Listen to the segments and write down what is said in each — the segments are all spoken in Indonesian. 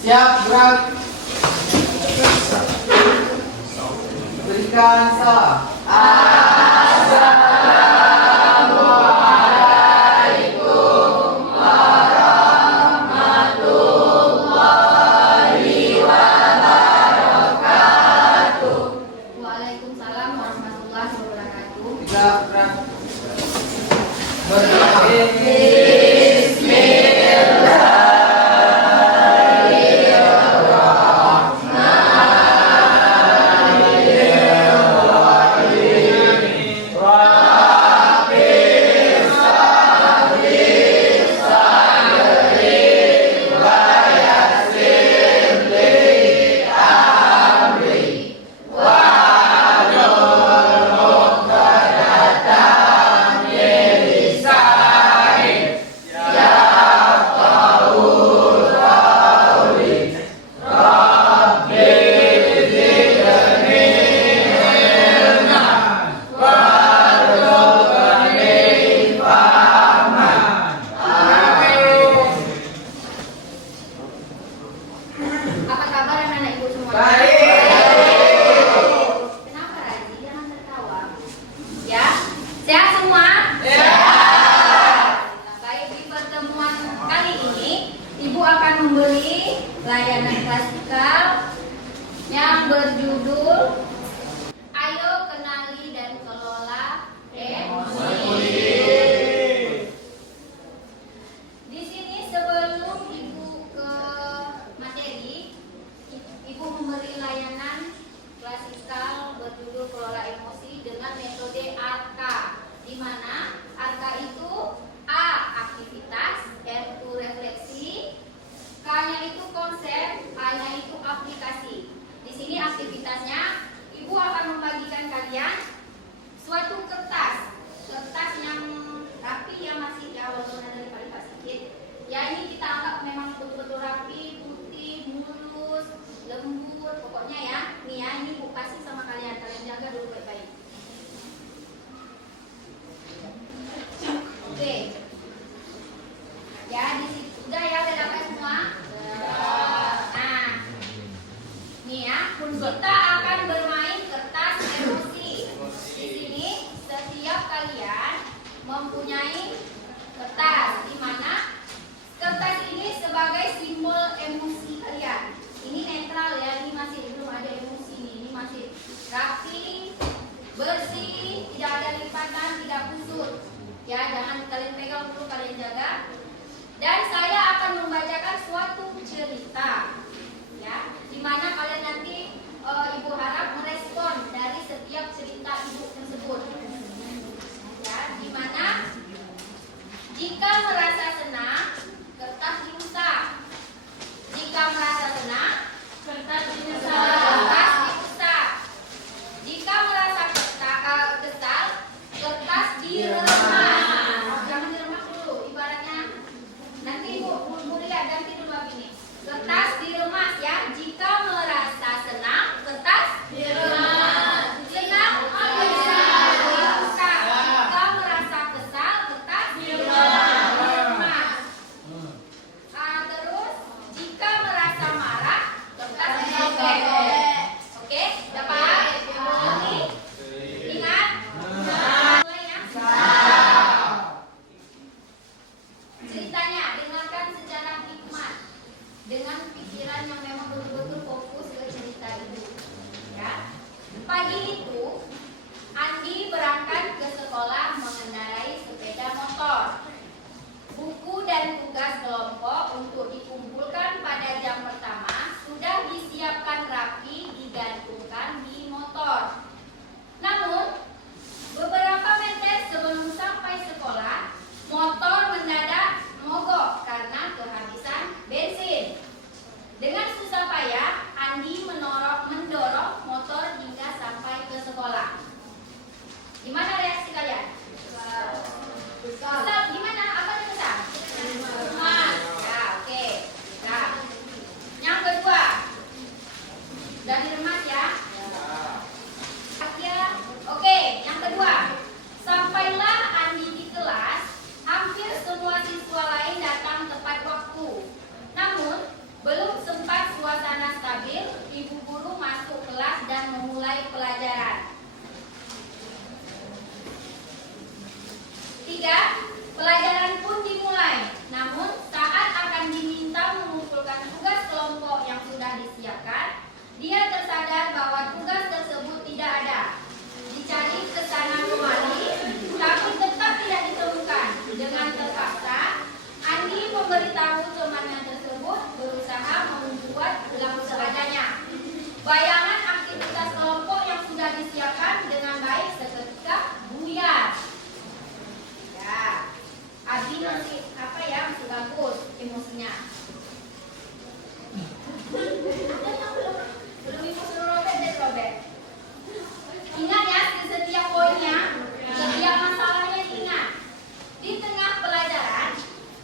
Siap, gerak. Berikan salam. Waalaikumsalam warahmatullahi wabarakatuh. Tiga, gerak. Berdoa. Apa kabar anak-anak ibu semua? Kenapa Raji? Jangan tertawa. Ya, sehat semua? Baik, di pertemuan kali ini ibu akan memberi layanan klasikal yang berjudul Ayo Kenali dan Kelola Emosi. Di sini sebelum ibu ke materi, ibu memberi layanan klasikal berjudul Kelola Emosi dengan metode ARKA, di mana ARKA itu A. Aktivitas, R itu refleksi, K-nya itu konsep, A-nya itu aplikasi. Di sini aktivitasnya, ibu akan membagikan kalian suatu kertas yang rapi, yang masih ya walaupun ada lipat-lipat sedikit. Ya ini kita anggap memang betul-betul rapi, putih, mulus, lembut, pokoknya ya. Nih ya, ini ibu kasih sama kalian jaga dulu baik-baik. Oke. Ya di situ udah ya, udah dapat semua. Nah, nih ya, kita akan bermain kertas emosi. Di sini setiap kalian mempunyai kertas, di mana kertas ini sebagai simbol emosi kalian. Ini netral ya, ini masih belum ada emosi nih. Ini masih rapi, bersih, tidak ada lipatan, tidak kusut. Ya, jangan kalian pegang dulu, kalian jaga. Dan saya akan membacakan suatu cerita, ya, di mana kalian nanti ibu harap merespon dari setiap cerita ibu tersebut. Ya, di mana jika merasa senang, kertas diusap. Jika merasa senang, kertas diusap. Jika merasa kesal, kertas diremas. Jangan diremas dulu, ibaratnya nanti ibu lihat ganti dulu begini. Kertas diremas ya. Jika merasa senang, kertas diremas. Senang apa ya? Diusap. Jika merasa kesal, kertas diremas. Terus jika merasa marah, kertas disobek. Oke, dapat? Ini ingat? Mulai ya. Ceritanya dengarkan secara hikmat dengan pikiran yang memang betul-betul fokus ke cerita itu. Ya. Pagi itu Andi berangkat ke sekolah mengendarai sepeda motor. Buku dan tugas kelompok untuk dikumpulkan pada jam pertama sudah disiapkan rapi digantungkan di motor. Namun beberapa meter sebelum sampai sekolah, motor mendadak mogok karena kehabisan bensin. Dengan susah payah, Andi mendorong motor hingga sampai ke sekolah. Gimana reaksi kalian? Kesal. Gimana? Apa yang kesal? Ya, oke. Dia tersadar bahwa tugas tersebut tidak ada. Dicari ke sana kemari, tapi tetap tidak ditemukan. Dengan terpaksa, Andi memberitahu temannya tersebut berusaha membuat ulang seadanya. Bayangan aktivitas kelompok yang sudah disiapkan dengan baik seketika buyar. Ya, Abi masih masih bagus emosinya. Belum ibu suruh robek dan robek. Ingat ya, di setiap poinnya, setiap masalahnya ingat. Di tengah pelajaran,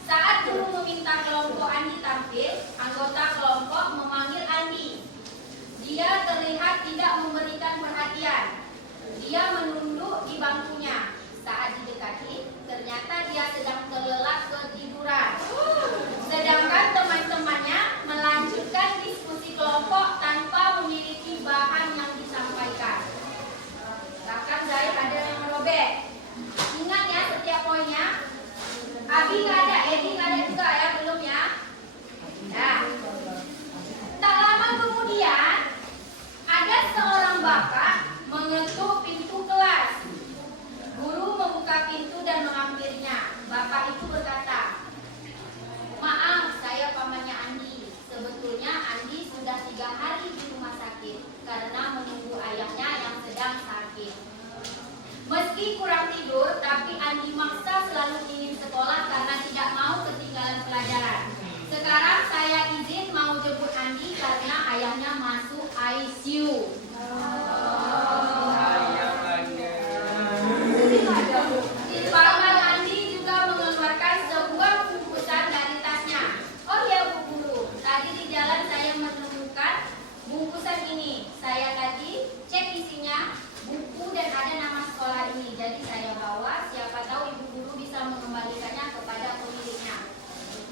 saat guru meminta kelompok Andi tampil, anggota kelompok memanggil Andi. Dia terlihat tidak memberikan perhatian. Dia menunduk di bangkunya. Saat didekati, ternyata dia sedang terlelap ketiduran. Sedangkan teman-temannya melanjutkan diskusi kelompok tanpa memiliki bahan yang disampaikan. Bahkan Zaid ada yang merobek. Ingat ya setiap poinnya. Abi nggak ada, Edi nggak ada juga ya, belum ya? Nah, tak lama kemudian ada seorang bapak mengetuk pintu kelas. Guru membuka pintu dan menghampirinya. Bapak itu berkata, "Maaf, saya pamannya Andi. Sebetulnya Andi sudah 3 hari di rumah sakit karena menunggu ayahnya yang sedang sakit. Meski kurang tidur, tapi Andi maksa selalu ingin sekolah karena tidak mau ketinggalan pelajaran. Sekarang saya izin mau jemput Andi karena ayahnya masuk ICU." Paman Andi juga mengeluarkan sebuah bungkusan dari tasnya. "Oh ya Bu Guru, tadi di jalan saya menemukan bungkusan ini. Saya tadi cek isinya buku dan ada nama sekolah ini. Jadi saya bawa, siapa tahu Ibu Guru bisa mengembalikannya kepada pemiliknya."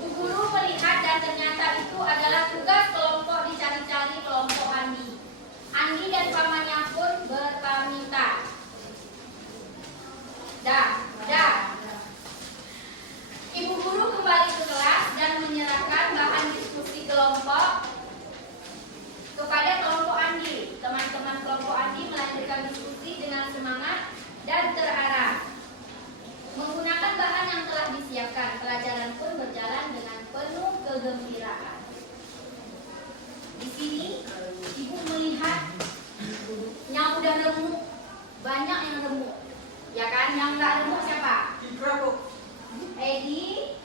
Bu Guru melihat dan ternyata itu adalah tugas kelompok dicari-cari kelompok Andi. Andi dan pamannya pun berpamitan. Dah. Ibu Guru kembali ke kelas dan menyerahkan bahan diskusi kelompok kepada kelompok Andi. Teman-teman kelompok Andi melanjutkan diskusi dengan semangat dan terarah. Menggunakan bahan yang telah disiapkan, pelajaran pun berjalan dengan penuh kegembiraan. Di sini, Ibu melihat yang udah remuk, banyak yang remuk. Ya kan, yang nggak remuk siapa? Edi,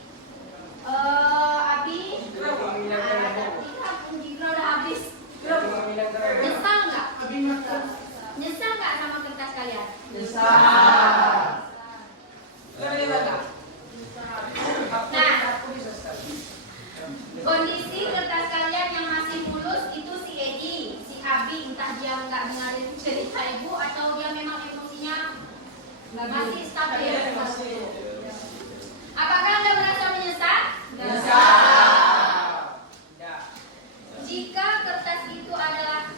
Abi, Gina udah habis. Nyesal nggak? Nyesal nggak sama kertas kalian? Nah, kondisi kertas kalian yang masih mulus itu si Edi, si Abi, entah dia nggak dengerin cerita ibu atau dia memang emosinya masih stabil. Apakah Anda merasa menyesal? Jika kertas itu adalah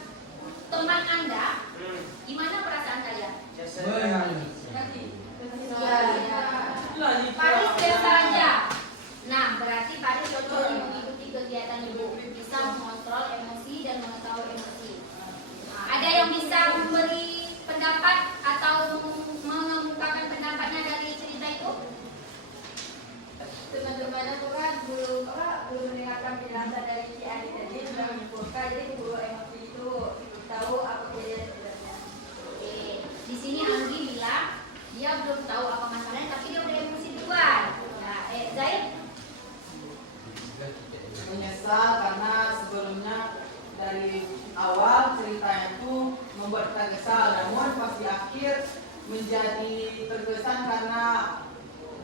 teman Anda, gimana perasaan kalian? Paris biasa aja. Nah, berarti Paris cocok mengikuti kegiatan ibu, bisa mengontrol emosi dan mengetahui emosi. Ada yang bisa memberi pendapat atau mengemukakan pendapatnya dari cerita itu? Teman-teman aku kan belum mendengarkan penjelasan dari si Adi tadi, sudah menyimpulkan jadi guru emosi itu tahu apa kejadian sebenarnya. Oke, di sini Anggi bilang dia belum tahu apa masalahnya, tapi dia udah emosi duluan. Nah, Zaid Menyesal karena sebelumnya dari awal ceritanya itu membuat kita kesal, namun pas di akhir menjadi terkesan karena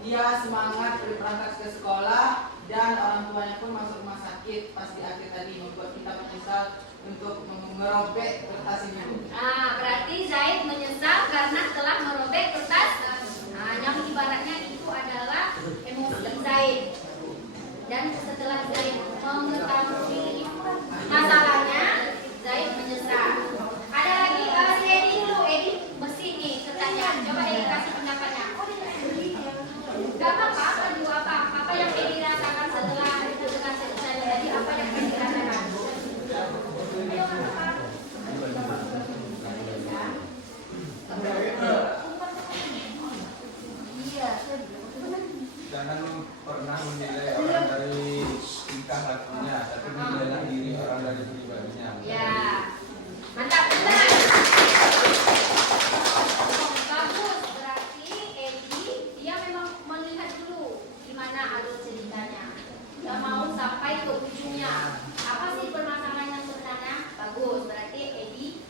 dia semangat berangkat ke sekolah dan orang tuanya pun masuk rumah sakit. Pas di akhir tadi membuat kita menyesal untuk merobek kertas ini. Nah, berarti Zaid menyesal karena telah merobek kertas. Nah, yang ibaratnya itu adalah emosi Zaid. Dan setelah Zaid mengetahui masalahnya, Zaid menyesal. Ada lagi si Edi dulu, Edi besi nih kertasnya. Coba Edi kasih pendapatnya. Gak apa-apa, dulu apa yang Edi rasakan setelah dengan cerita tadi, apa yang Edi rasakan? Ayo, apa? dari pribadinya. Ya, mantap, benar. Bagus, berarti Edi dia memang melihat dulu gimana alur ceritanya. Dia mau sampai ke ujungnya. Apa sih permasalahan yang sebenarnya? Bagus, berarti Edi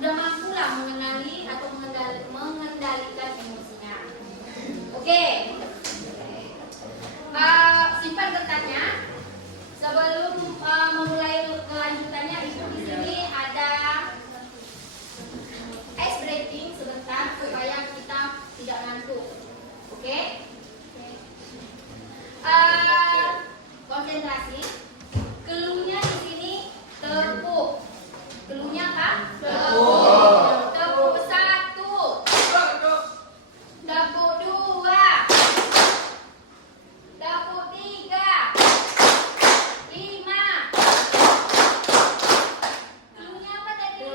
udah mampu lah mengenali atau mengendalikan emosinya. Oke. Simpan kertasnya. Sebelum memulai kelanjutannya, itu di sini ada ice breaking sebentar supaya kita tidak ngantuk. Oke? Konsentrasi. Keluhnya di sini tepuk. Keluhnya apa? Tepuk. Tepuk 1. Tepuk 2. Tepuk 3. 5. Keluhnya apa tadi?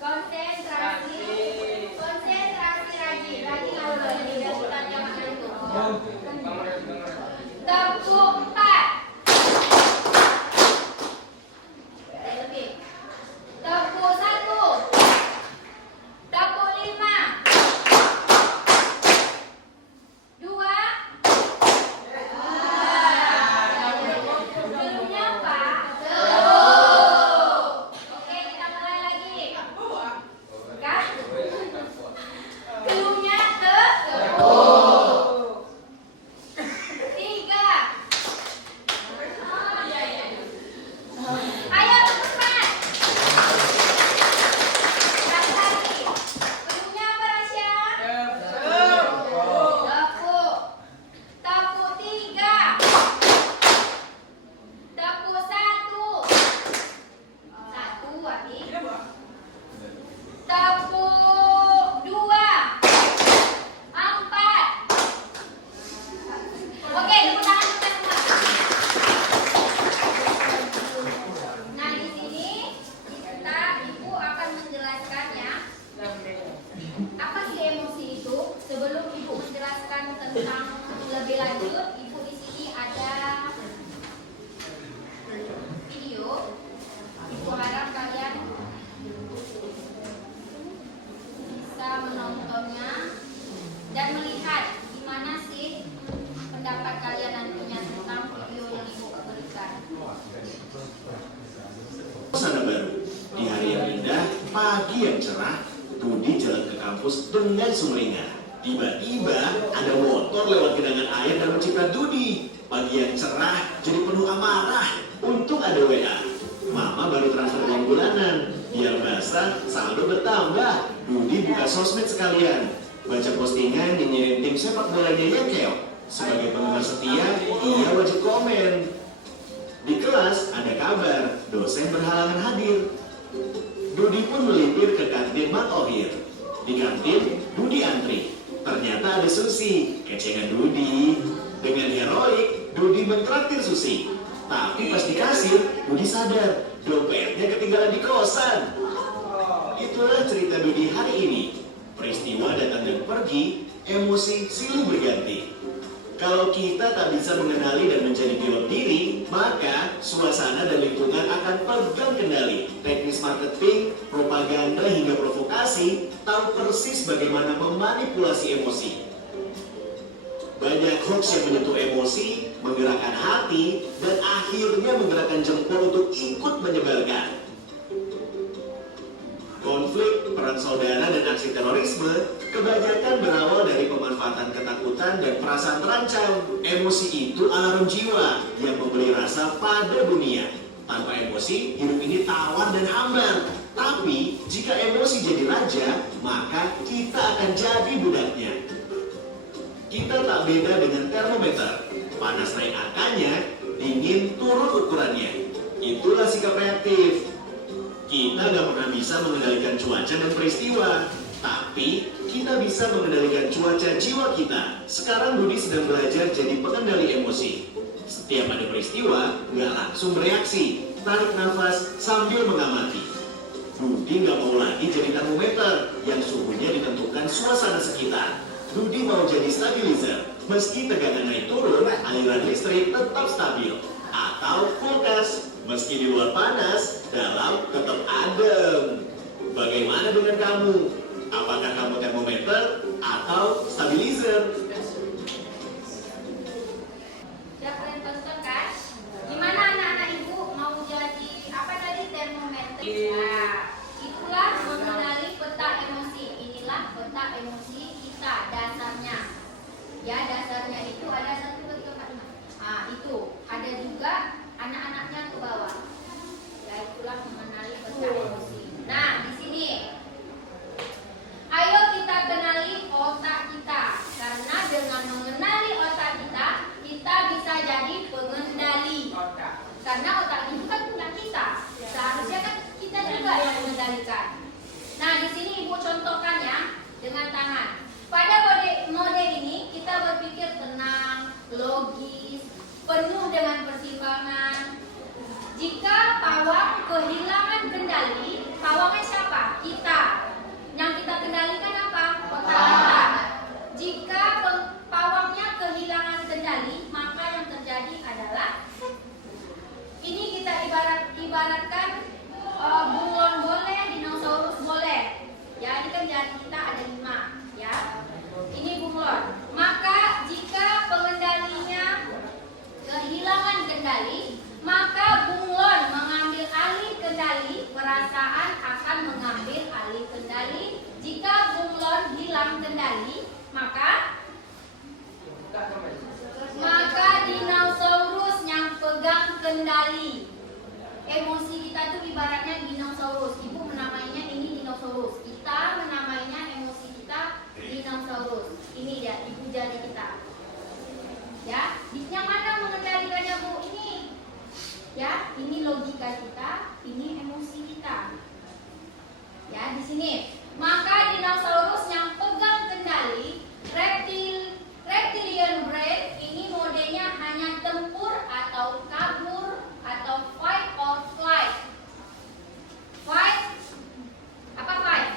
Konsentrasi rajin. Rajin apa ini? Biar kita jangan ngantuk. Tepuk 4. Lebih. Tepuk 1. Tepuk 5. 2. Keluhnya apa? Oke, kita mulai lagi. Kak? Keluhnya tepuk. 3. Ayo cepat. Satu lagi. Keluhnya apa, Rasya? Tepuk. Tepuk 3. Tepuk 1. 1, Adi. Tepuk 2. 4. Oke, tepuk tangan kita semua. Nah, di sini ibu akan menjelaskan ya. Apa sih emosi itu? Sebelum ibu menjelaskan tentang lebih lanjut, ibu di sini ada video. Ibu harap kalian bisa menontonnya dan melihat gimana sih pendapat kalian nantinya tentang video yang ibu berikan. Suasana baru, di hari yang indah, pagi yang cerah, Dudi jalan ke kampus dengan sumringah. Tiba-tiba ada motor lewat genangan air dan mencipta Dudi. Pagi yang cerah jadi penuh amarah. Untung ada WA. Mama baru transfer uang bulanan. Biar basah, saldo bertambah. Dudi buka sosmed sekalian. Baca postingan dinyanyiin tim sepak bolanya Yekeo. Sebagai penggemar setia, ia wajib komen. Di kelas ada kabar, dosen berhalangan hadir. Dudi pun melipir ke kantin Mat Ohir. Di kantin, Dudi antri. Ternyata ada Susi, kecengan Dudi. Dengan heroik, Dudi mentraktir Susi. Tapi pas di kasir, Dudi sadar, dompetnya ketinggalan di kosan. Itulah cerita Dudi hari ini. Peristiwa datang dan pergi, emosi silih berganti. Kalau kita tak bisa mengenali dan menjadi pilot diri, maka suasana dan lingkungan akan pegang kendali. Teknis marketing, propaganda hingga provokasi tahu persis bagaimana memanipulasi emosi. Banyak hoax yang menyentuh emosi, menggerakkan hati, dan akhirnya menggerakkan jempol untuk ikut menyebarkan. Konflik, perang saudara, dan aksi terorisme kebanyakan berawal dari pemanfaatan ketakutan dan perasaan terancam. Emosi itu alarm jiwa yang memberi rasa pada dunia. Tanpa emosi, hidup ini tawar dan hambar. Tapi, jika emosi jadi raja, maka kita akan jadi budaknya. Kita tak beda dengan termometer. Panas naik angkanya, dingin turun ukurannya. Itulah sikap reaktif. Kita gak pernah bisa mengendalikan cuaca dan peristiwa, tapi kita bisa mengendalikan cuaca jiwa kita. Sekarang Dudi sedang belajar jadi pengendali emosi. Setiap ada peristiwa, gak langsung bereaksi. Tarik nafas sambil mengamati. Dudi gak mau lagi jadi termometer yang suhunya ditentukan suasana sekitar. Dudi mau jadi stabilizer. Meski tegangan naik turun, aliran listrik tetap stabil. Atau kulkas, meski di luar panas, dalam tetap adem. Bagaimana dengan kamu? Apakah kamu termometer atau stabilizer? Sudah kalian tonton kan? Gimana anak-anak ibu mau jadi apa tadi termometer? Nah, itulah mengenali peta emosi. Inilah peta emosi kita dasarnya. Ya, dasarnya itu ada 1, 2, 3, 4, 5. Nah, itu ada juga anak-anaknya ke bawah. Ya, itulah mengenali peta emosi. Nah, di sini ayo kita kenali otak kita. Karena dengan mengenali otak kita, kita bisa jadi pengendali. Karena otak itu kan punya kita. Seharusnya kan kita juga yang mengendalikan. Nah, di sini ibu contohkan ya dengan tangan. Pada mode ini kita berpikir tenang, logis, penuh dengan pertimbangan. Jika pawang kehilangan kendali, pawangnya siapa? Kita. Yang kita kendalikan apa? Otak kita. Jika pawangnya kehilangan kendali, maka yang terjadi adalah ini kita ibaratkan bunglon boleh, dinosaurus boleh. Ya, ini kan jari kita ada 5, ya. Ini bunglon. Maka jika pengendalinya kehilangan kendali, maka bunglon mengambil alih kendali, perasaan akan mengambil alih kendali. Jika bunglon hilang kendali, maka dinosaurus yang pegang kendali. Emosi kita tuh ibaratnya dinosaurus. Ibu menamainya ini dinosaurus. Kita menamainya emosi kita dinosaurus. Ini dia ibu jari kita. Ya, yang mana mengendalikannya Bu? Ini. Ya, ini logika kita, ini emosi kita. Ya, di sini. Maka dinosaurus yang pegang kendali, reptilian brain, ini modenya hanya tempur atau kabur atau fight or flight. Fight, apa fight?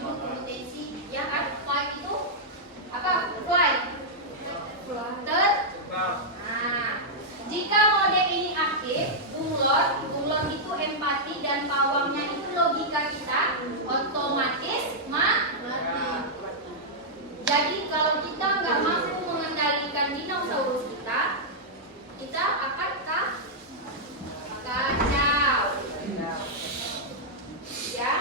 Potensi, ya kan? Fight itu apa? Flight. Nah, jika mode ini aktif, bunglon itu empati dan pawangnya itu logika kita, otomatis mati. Jadi kalau kita nggak mampu mengendalikan dinosaurus kita akan kacau. Ya,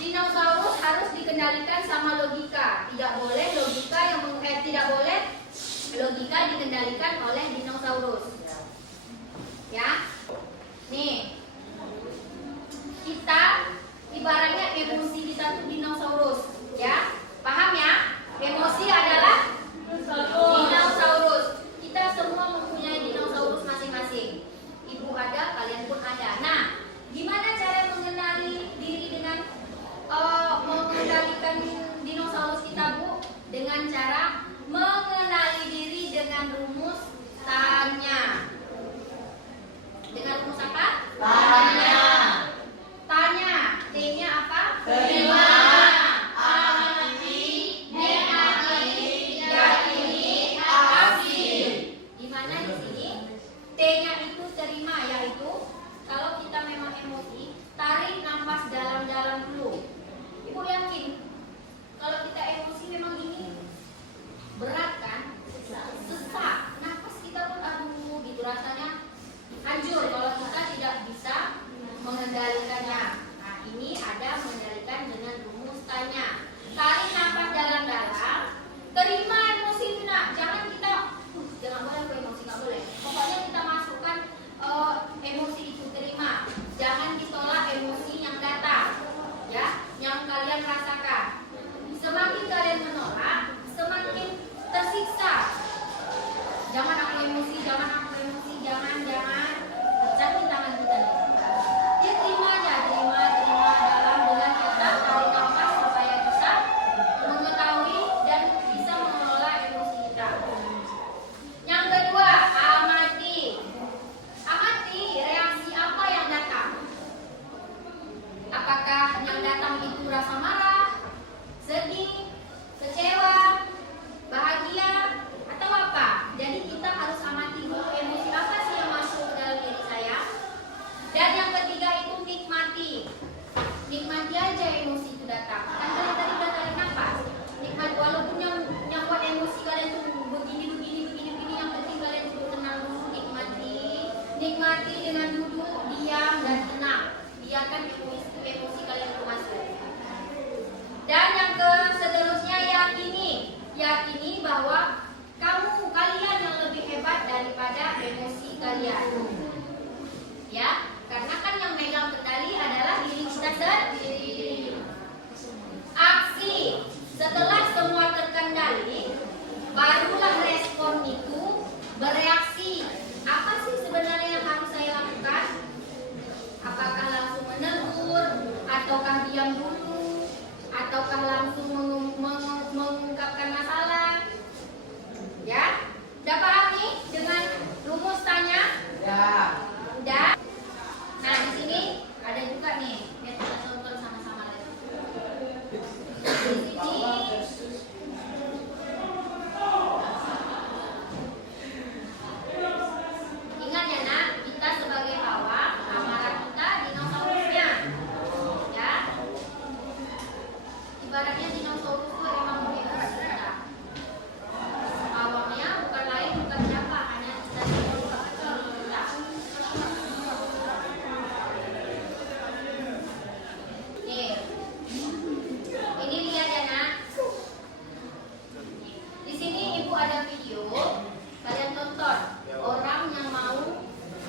dinosaurus harus dikendalikan sama logika. Tidak boleh logika dikendalikan oleh dinosaurus. Ya, nih kita ibaratnya emosi kita tuh dinosaurus. Ya, paham ya? Emosi adalah dinosaurus. Kita semua mempunyai dinosaurus masing-masing. Ibu ada, kalian pun ada. Nah, gimana cara mengenali diri dengan mengendalikan dinosaurus kita, Bu? Dengan cara mengenali diri dengan rumus tanya. Dengan rumus apa? Tanya. Tanya. T-nya apa? kalian. Ya, karena kan yang megang kendali adalah diri kita sendiri. Aksi setelah semua terkendali, barulah respon itu bereaksi. Apa sih sebenarnya yang harus saya lakukan? Apakah langsung menegur, ataukah diam dulu, ataukah langsung mengungkapkan masalah? Ya, udah paham nih dengan rumus tanya? Udah. Nah, di sini ada juga nih, biar kita tonton sama-sama lagi. Di sini ingat ya nak, kita sebagai bawang, amarah kita dinosaurusnya. Ya. Ibaratnya dinosaurus itu emang begitu kita. Bawangnya bukan lain bukan siapa, hanya kita sendiri. Ini lihat ya nak. Di sini ibu ada video, kalian tonton. Orang yang mau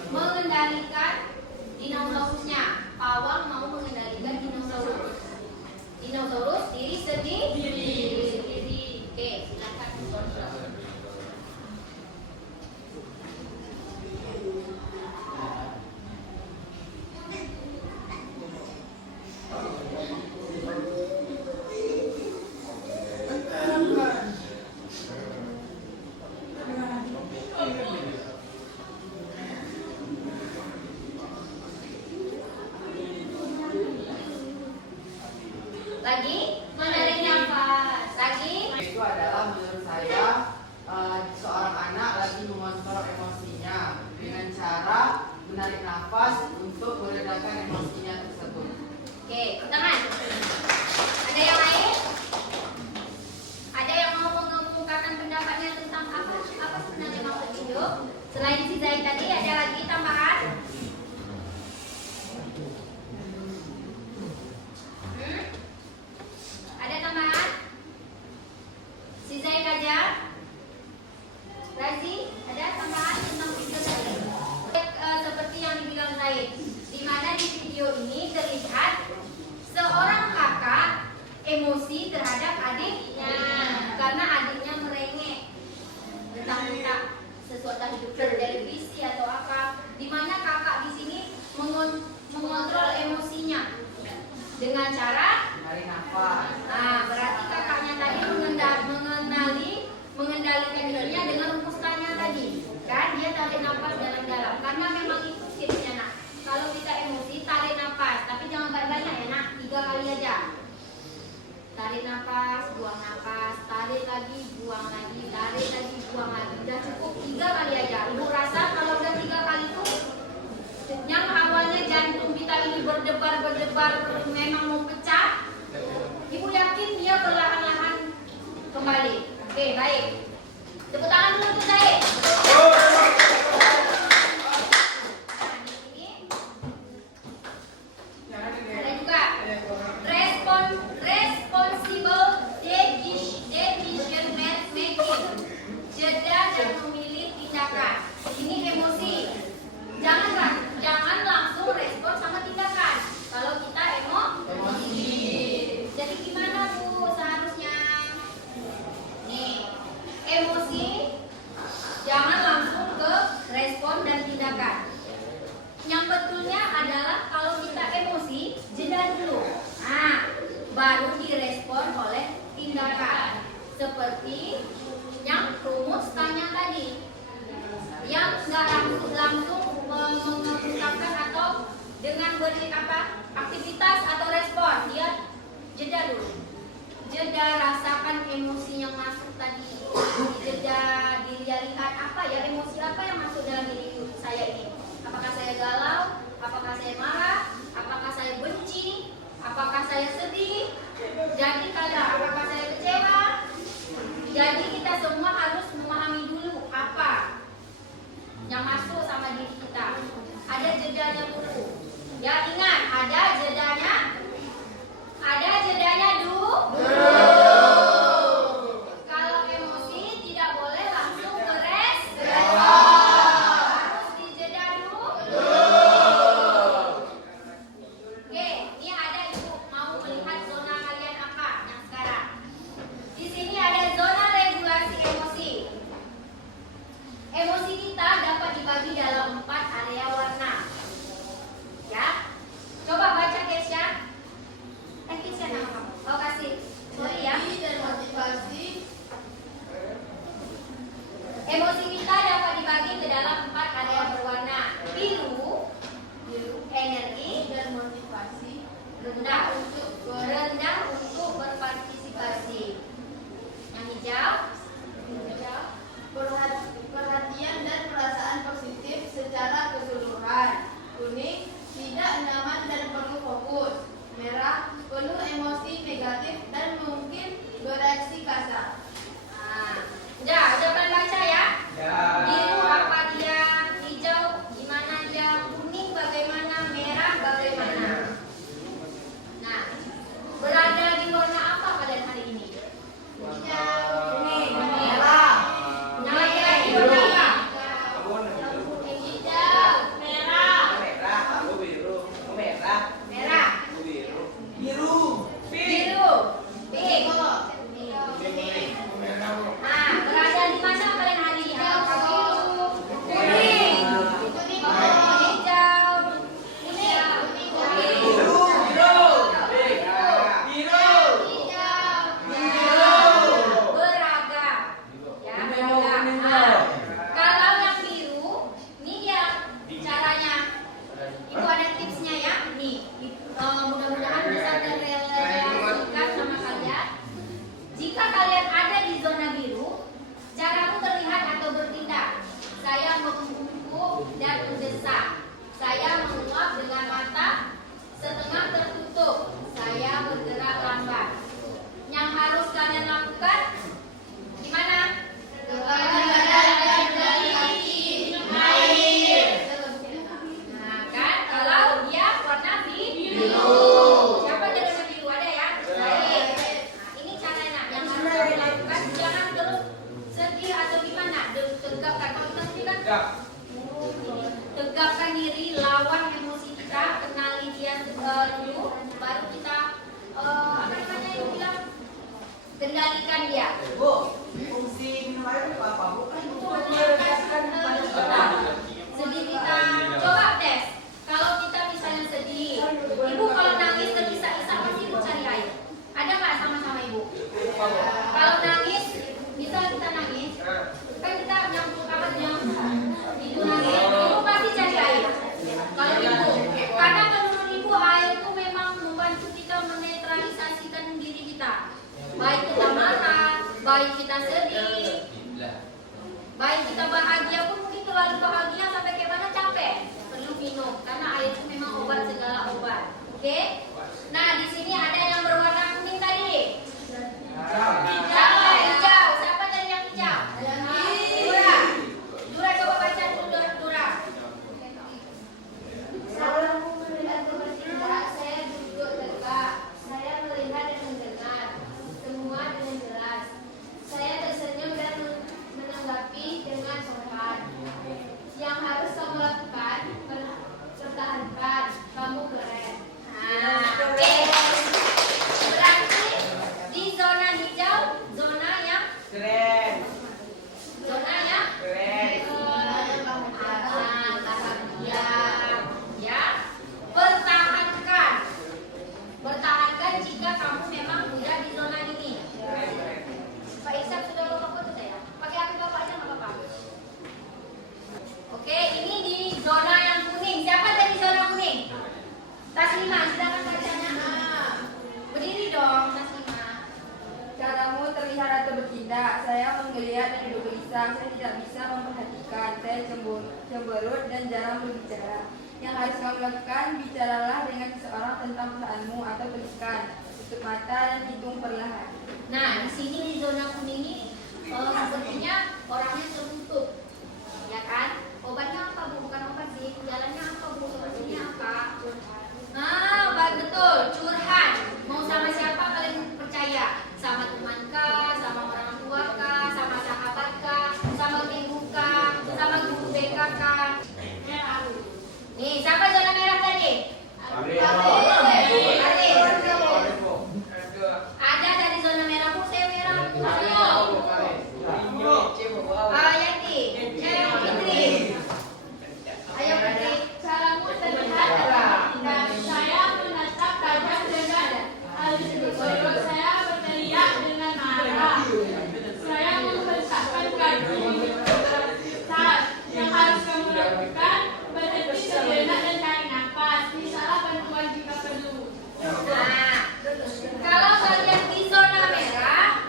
mengendalikan dinosaurusnya, pawang mau mengendalikan dinosaurus. Dinosaurus diri sendiri. Oke, silakan tonton. Lagi menarik nafas. Lagi. Itu adalah menurut saya seorang anak lagi mengontrol emosinya dengan cara menarik nafas untuk meredakan emosinya tersebut. Oke, tangan. Ada yang lain? Ada yang mau mengungkapkan pendapatnya tentang apa sebenarnya maksud video? Selain si Zaid tadi, ada lagi tambahan? Ada tambahan? Si Zaid aja? Razi, ada tambahan tentang video tadi? Seperti yang dibilang Zaid, di mana di video ini terlihat seorang kakak emosi terhadap adiknya karena adiknya merengek tentang sesuatu hidup di televisi atau apa, di mana kakak di sini mengontrol emosinya dengan cara Menarik nafas. nah, berarti kakaknya tadi mengendalikan dirinya dengan rumus tanya tadi. Kan dia tarik nafas dalam-dalam karena memang itu tipsnya nak. Kalau kita emosi tarik nafas, tapi jangan banyak-banyak ya nak, 3 kali aja. Tarik nafas, buang nafas, tarik lagi, buang lagi, tarik lagi, buang lagi. Udah cukup 3 kali aja. Ibu rasa kalau udah 3 kali itu yang awalnya jantung kita ini berdebar memang mau pecah, ibu yakin dia perlahan-lahan kembali. Oke, baik. Tepuk tangan dulu untuk saya. Nah, di sini ada juga responsible decision making, jeda dan memilih tindakan. Ini emosi. Jangan langsung respon sama tindakan. Kalau kita emosi. Jadi gimana Bu seharusnya? Nih, emosi jangan langsung ke respon dan tindakan. Yang betulnya adalah kalau kita emosi, jeda dulu. Nah, baru direspon oleh tindakan. Seperti yang rumus tanya tadi. Yang nggak langsung mengungkapkan atau dengan beri aktivitas atau respon, dia jeda dulu. Jeda, rasakan emosi yang masuk tadi. Jeda, dia lihat apa ya, emosi apa yang masuk dalam diri saya ini. Apakah saya galau? Apakah saya marah? Apakah saya benci? Apakah saya sedih? Jadi apakah saya kecewa? Jadi kita semua harus memahami dulu apa yang masuk sama diri kita. Ada jedanya dulu. Ya ingat, ada jedanya. Ada jedanya dulu. Kalau emosi tidak boleh langsung beres. Harus dijeda Tegakkan diri, lawan emosi kita, kenali dia dulu, baru kita apa namanya yang bilang kendalikan dia. Bu, fungsi minum air itu apa, Bu? Sedih kita coba tes. Kalau kita misalnya sedih, ibu kalau nangis terisak-isak pasti ibu cari air. Ada nggak sama-sama ibu? Kalau nangis, bisa kita nangis, kan kita nyampur kamarnya, ibu nangis, ibu pasti cari air. Kalau ibu, karena menurut ibu air itu memang membantu kita menetralisasikan diri kita. Baik kita marah, baik kita sedih, baik kita bahagia pun mungkin terlalu bahagia sampai kayak mana capek, perlu minum karena air itu memang obat segala obat. Oke? Nah di sini ada yang berwarna kuning tadi. Hijau. Siapa tadi yang hijau? Dura. Dura coba baca dulu Dura. Sebelum melihat bertindak, saya duduk tegak. Saya melihat dan mendengar semua dengan jelas. Saya tersenyum dan menanggapi dengan sopan. Yang harus kamu lakukan, pertahankan. Kamu keren. Oke. Berarti di zona hijau, zona yang Keren. zona yang Keren. bahagia, ya. Pertahankan jika kamu memang udah di zona ini. Pak Isak sudah bapak foto saya. Pakai HP bapak aja nggak apa-apa. Oke, ini di zona yang kuning. Siapa tadi zona kuning? Taslima, silakan bacanya. Berdiri dong, Taslima. Caramu terlihat atau bertindak. Saya menggeliat dan duduk gelisah. Saya tidak bisa memperhatikan. Saya cemberut dan jarang berbicara. Yang harus kamu lakukan, bicaralah dengan seseorang tentang perasaanmu atau tuliskan. Tutup mata dan hitung perlahan. Nah, di sini di zona kuning ini sepertinya orangnya tertutup, ya kan? Obatnya apa bu? Bukan obat sih. Jalannya apa bu? Solusinya apa? Betul, curhat. Mau sama siapa kalian percaya? Sama teman kah? Sama orang tua kah? Sama sahabat kah? Sama ibu kah? Sama guru BK kah? Nih, siapa zona merah tadi? Ada dari zona merah bu, saya merah bu. Yanti, Fitri. Ayo Fitri. Caramu terlihat dan saya menatap tajam dengan halus berikut. Saya berteriak dengan marah. Saya membesarkan kaki. Saat yang harus kamu lakukan, berhenti sejenak dan tarik nafas. Mintalah bantuan jika perlu. Nah, kalau kalian di zona merah,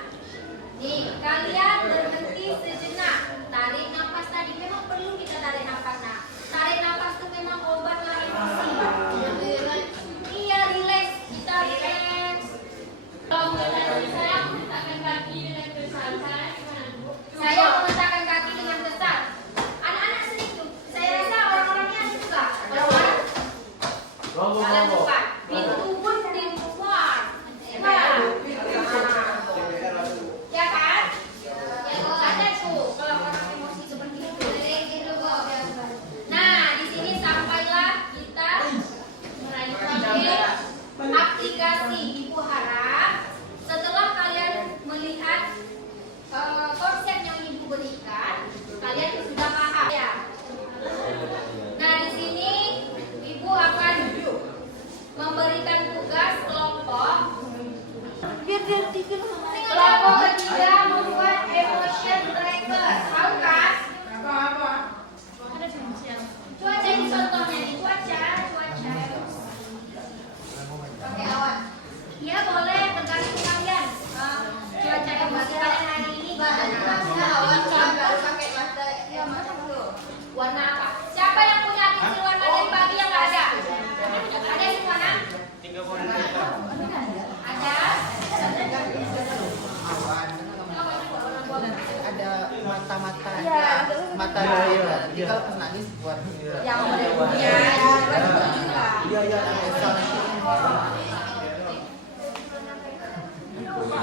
nih kalian berhenti sejenak, tarik nafas tadi memang perlu kita tarik nafas. Nah, tarik nafas itu memang obat lah emosi. Iya, relax, kita relax. Kalau melihat diri saya meletakkan kaki dengan besar. Saya gimana bu? Saya meletakkan kaki dengan besar. Anak-anak sering tuh, saya rasa orang-orangnya ada juga. Orang-orang jalan cepat, pintu pun dibuat. Ya kan? Ada tuh kalau orang emosi seperti itu. Nah, di sini sampailah kita meraih aplikasi. Ibu harap setelah kalian melihat konsep yang ibu berikan, kalian sudah paham ya. Nah, di sini ibu akan memberikan tugas kelompok. Kelompok ketiga membuat emotion tracker. Tahu kan? Cuaca ini contohnya nih, cuaca. Pakai awan. Iya boleh tergantung kalian. Cuaca emosi kalian hari ini gimana? Awan pakai mata. Ya macam dulu. Warna apa? Siapa yang punya pensil warna dari pagi yang nggak ada? Ada semua nak? Ada. Ada mata-mata. Iya. Mata dia. Nanti kalau pas nangis buat Yang ada Iya. Iya, ada sound. Hah? Iya betul.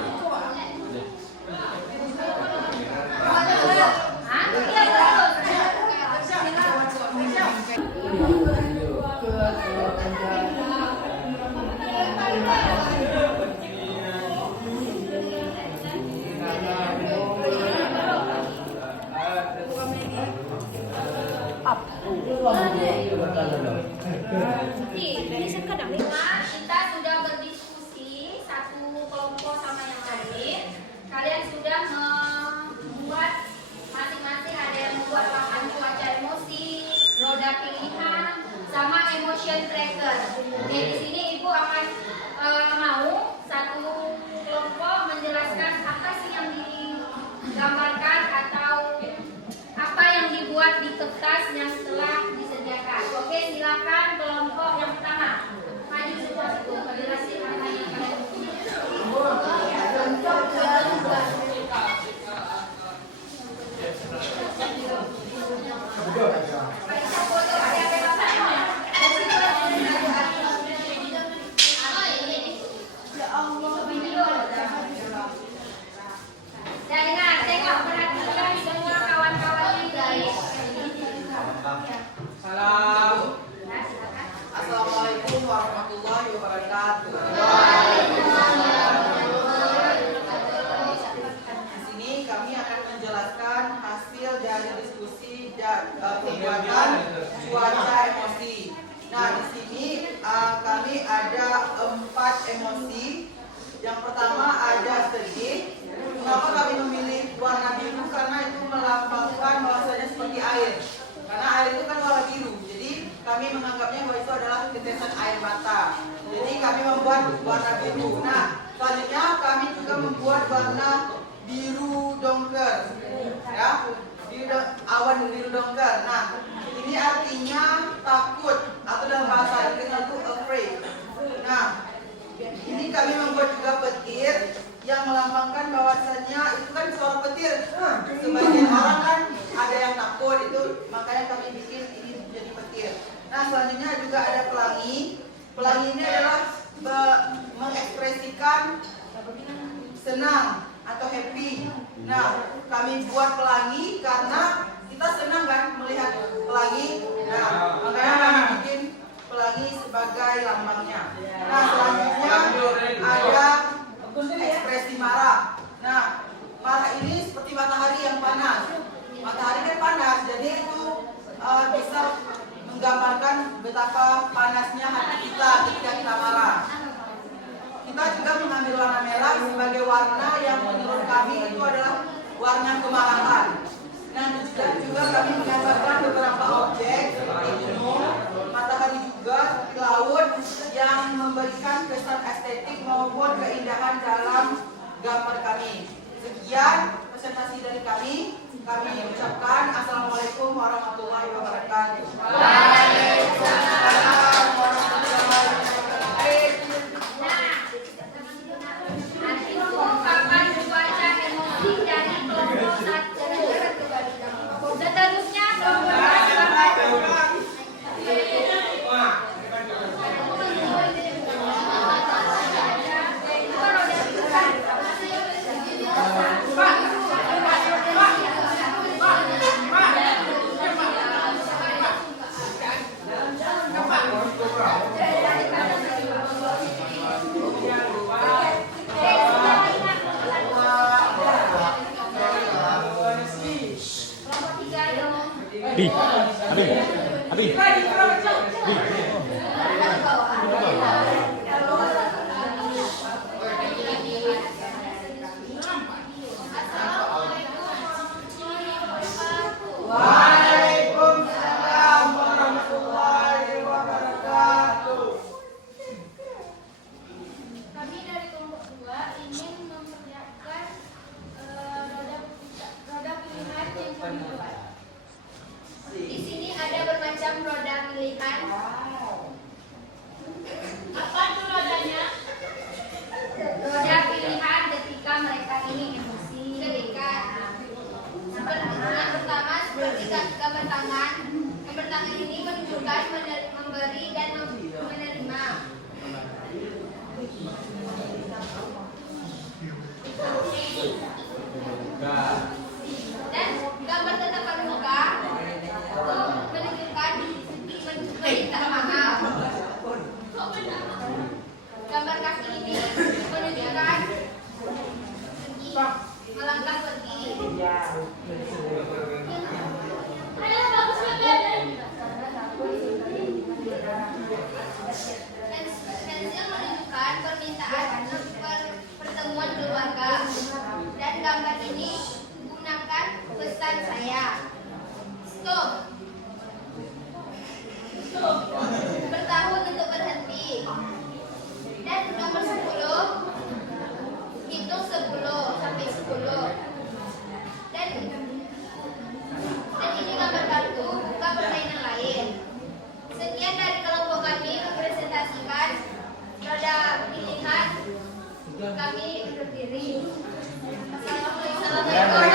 baca emosi. Nah, di sini kami ada 4 emosi. Yang pertama ada sedih. Kenapa kami memilih warna biru? Karena itu melambangkan bahwasanya seperti air. Karena air itu kan warna biru. Jadi kami menganggapnya bahwa itu adalah tetesan air mata. Jadi kami membuat warna biru. Nah, selanjutnya kami juga membuat warna biru dongker. Ya, awan biru dongker. Nah, ini artinya takut atau dalam bahasa Inggris itu afraid. Nah, ini kami membuat juga petir yang melambangkan bahwasannya itu kan suara petir. Sebagian orang kan ada yang takut itu, makanya kami bikin ini menjadi petir. Nah, selanjutnya juga ada pelangi. Pelangi ini adalah mengekspresikan senang atau happy. Nah, kami buat pelangi karena kita senang kan melihat pelangi. Nah, makanya kami bikin pelangi sebagai lambangnya. Nah, selanjutnya ada ekspresi marah. Nah, marah ini seperti matahari yang panas. Matahari kan panas, jadi itu bisa menggambarkan betapa panasnya hati kita ketika kita marah. Kita juga mengambil warna merah sebagai warna yang menurut kami itu adalah warna kemarahan. Nah, dan juga kami menggambarkan beberapa objek seperti gunung, matahari juga seperti laut yang memberikan kesan estetik maupun keindahan dalam gambar kami. Sekian presentasi dari kami. Kami ucapkan Assalamualaikum warahmatullahi wabarakatuh. Waalaikumsalam warahmatullahi wabarakatuh. Nanti ungkapan cuaca emosi dari kelompok 1. Seterusnya kelompok 2 Abi. Waalaikumsalam warahmatullahi wabarakatuh. Kami dari kelompok 2 ingin memperlihatkan roda pilihan yang kami buat. Di sini ada bermacam roda pilihan. Apa itu rodanya? Roda pilihan ketika mereka ingin emosi. Ketika yang pertama seperti gambar tangan. Gambar tangan ini menunjukkan memberi dan menerima. Dan gambar tatapan muka menunjukkan meminta maaf. Gambar kaki ini menunjukkan melangkah pergi. Ayolah bagus banget. Pensil menunjukkan permintaan pertemuan keluarga. Dan gambar ini gunakan pesan saya. Stop. Bertahun untuk berhenti. Dan nomor 10, hitung 10 sampai 10. Dan ini gambar kartu, bukan permainan lain. Sekian dari kelompok kami mempresentasikan roda pilihan. Kami undur diri. Assalamualaikum.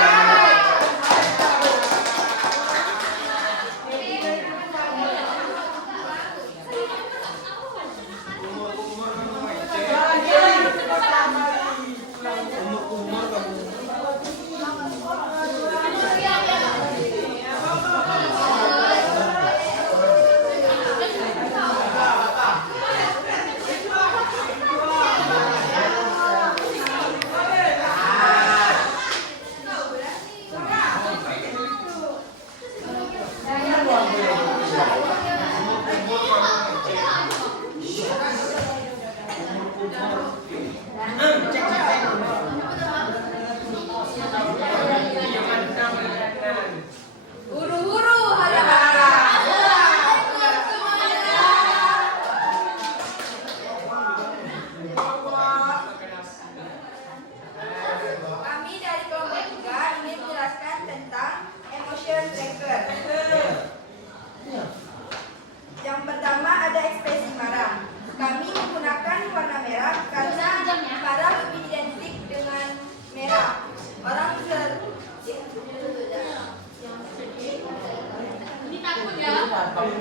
Kami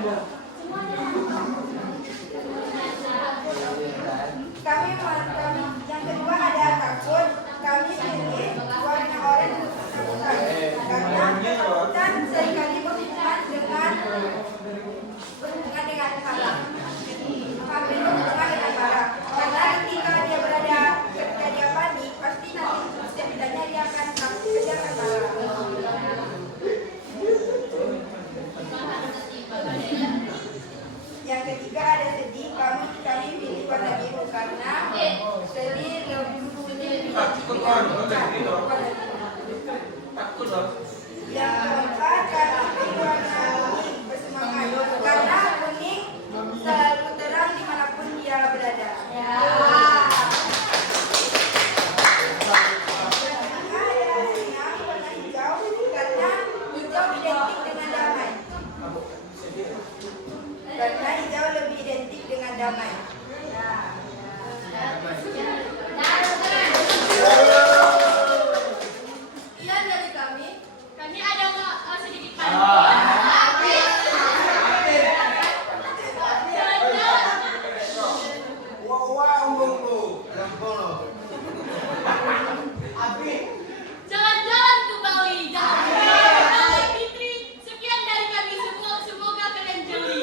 yang kedua ada takut. Kami pilih warna oranye untuk ketakutan. Karena ketakutan seringkali berhubungan dengan harap. Hampir berhubungan dengan harap. Karena ketika dia panik, pasti nanti setiap ditanya dia akan takut, dia akan marah. Yang ketiga ada sedih. Kami pilih warna biru karena sedih lebih Yang keempat kami pilih warna kuning bersemangat karena kuning selalu terang dimanapun dia berada. Warna hijau karena hijau identik dengan damai. Karena hijau lebih identik dengan damai. Iya dari kami ada sedikit panik. Jalan-jalan ke Bali. Bali Fitri. Sekian dari kami semua. Semoga kalian jeli.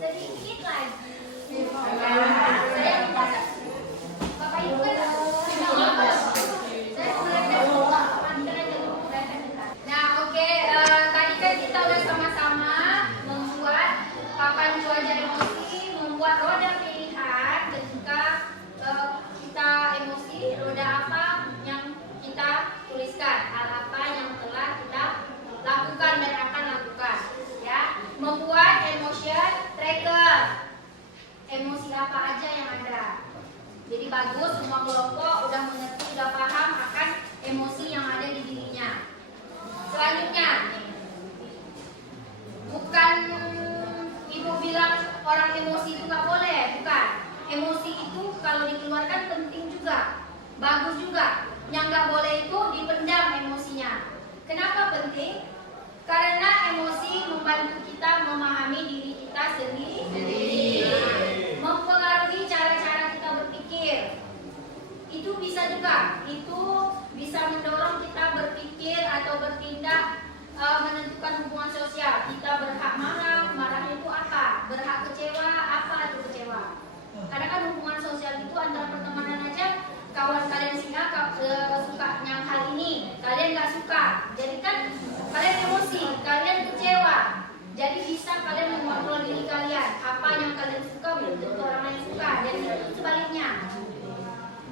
Sedikit lagi. Bapak Ibu Nah, oke, tadi kan kita udah sama-sama membuat papan cuaca emosi, membuat roda pilihan ketika kita emosi, roda apa yang kita tuliskan, hal apa yang telah kita lakukan dan akan lakukan, ya. Membuat emotion tracker, emosi apa aja yang ada. Jadi bagus, semua kelompok udah mengerti, udah paham akan emosi yang ada di dirinya. Selanjutnya, bukan ibu bilang orang emosi itu nggak boleh, bukan. Emosi itu kalau dikeluarkan penting juga, bagus juga. Yang nggak boleh itu dipendam emosinya. Kenapa penting? Karena emosi membantu kita memahami diri kita sendiri, mempengaruhi cara-cara kita berpikir. Itu bisa juga, itu bisa mendorong kita berpikir atau bertindak, menentukan hubungan sosial. Kita berhak marah, marah itu apa? Berhak kecewa, apa itu kecewa? Karena kan hubungan sosial itu antara pertemanan aja, kawan kalian suka yang hal ini, kalian nggak suka, jadi kan kalian emosi, kalian kecewa. Jadi bisa kalian mengontrol diri kalian, apa yang kalian suka belum tentu orang lain suka, dan itu sebaliknya.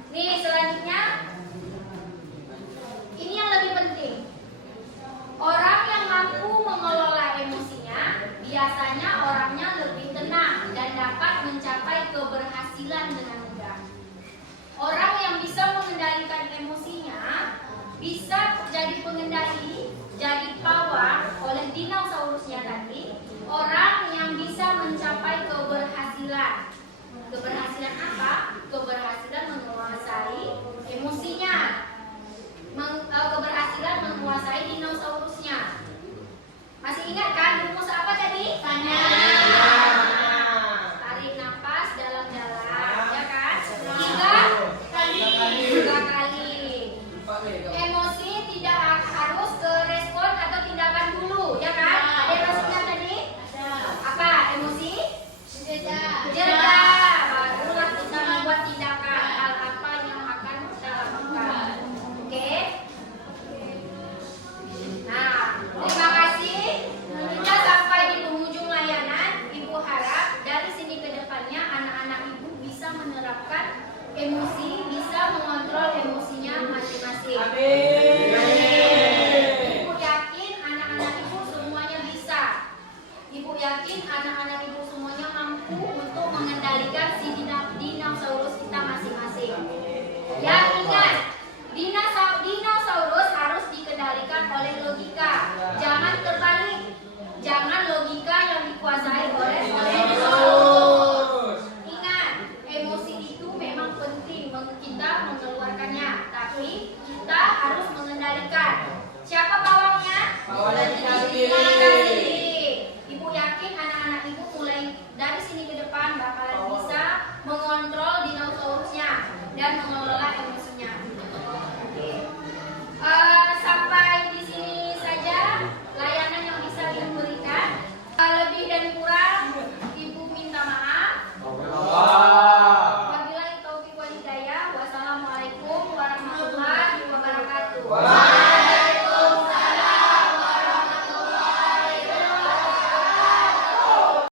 Nih selanjutnya, ini yang lebih penting. Orang yang mampu mengelola emosinya, biasanya orangnya lebih tenang dan dapat mencapai keberhasilan dengan mudah. Orang yang bisa mengendalikan emosinya bisa jadi pengendali, jadi pawang oleh dinosaurusnya tadi. Orang yang bisa mencapai keberhasilan. Keberhasilan apa? Keberhasilan menguasai emosinya. Keberhasilan menguasai dinosaurusnya. Masih ingat kan rumus apa tadi? Tarik nafas dalam-dalam, ya kan? 3 kali. Emosi tidak harus ke respon atau tindakan dulu, ya kan? Ada yang masih ingat tadi? Apa emosi? Jeda. Barulah kita membuat tindakan. kita harus mengendalikan. Siapa kawan